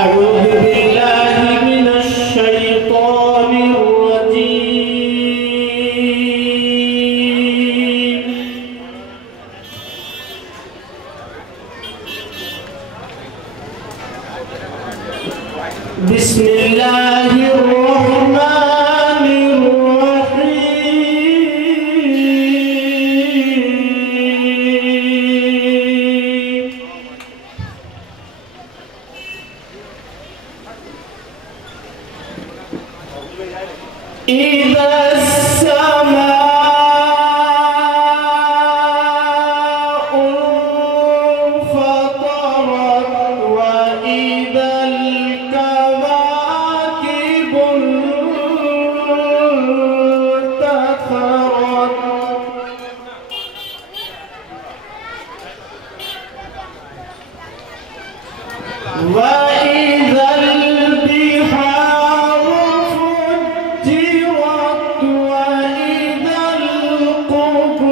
أعوذ بالله من الشيطان الرجيم. بسم الله الرحمن الرحيم. إذا السماء انفطرت وإذا الكواكب انتثرت وإذا البحار فجرت وإذا القبور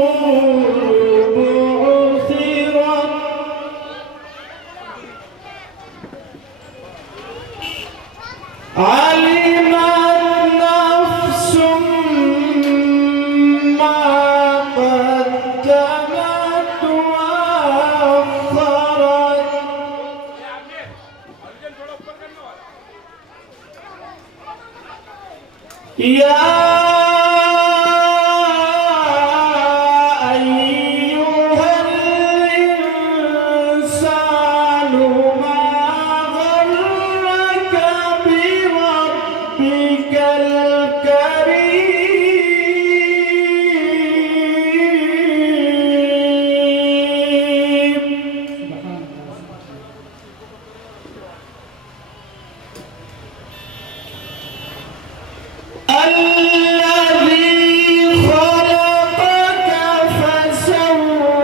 بعثرت علمت نفس ما قدمت وأخرت. يا أيها الإنسان ما غرك بربك الكريم. الذي خلقك فسواك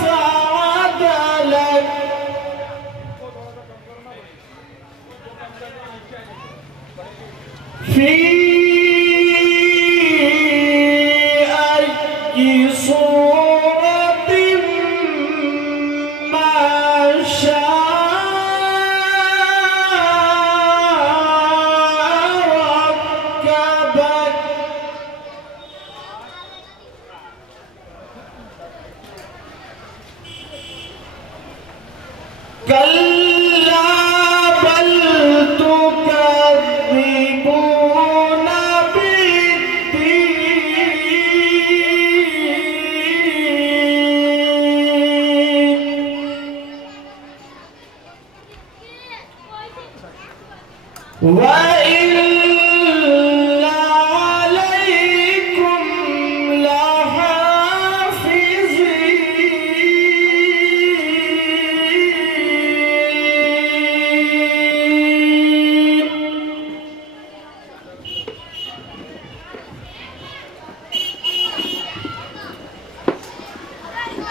فعدلك في أي صورة ما شاء ركبك. كلا بل تكذبون بالدين وإن عليكم لحافظين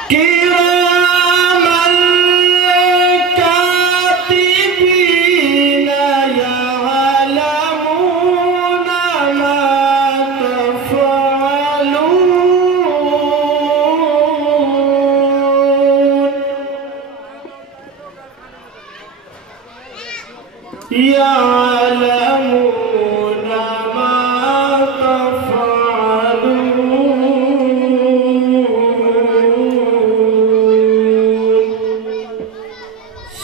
كراما كاتبين يعلمون ما تفعلون. يعلمون ما تفعلون.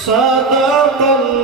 صدق الله.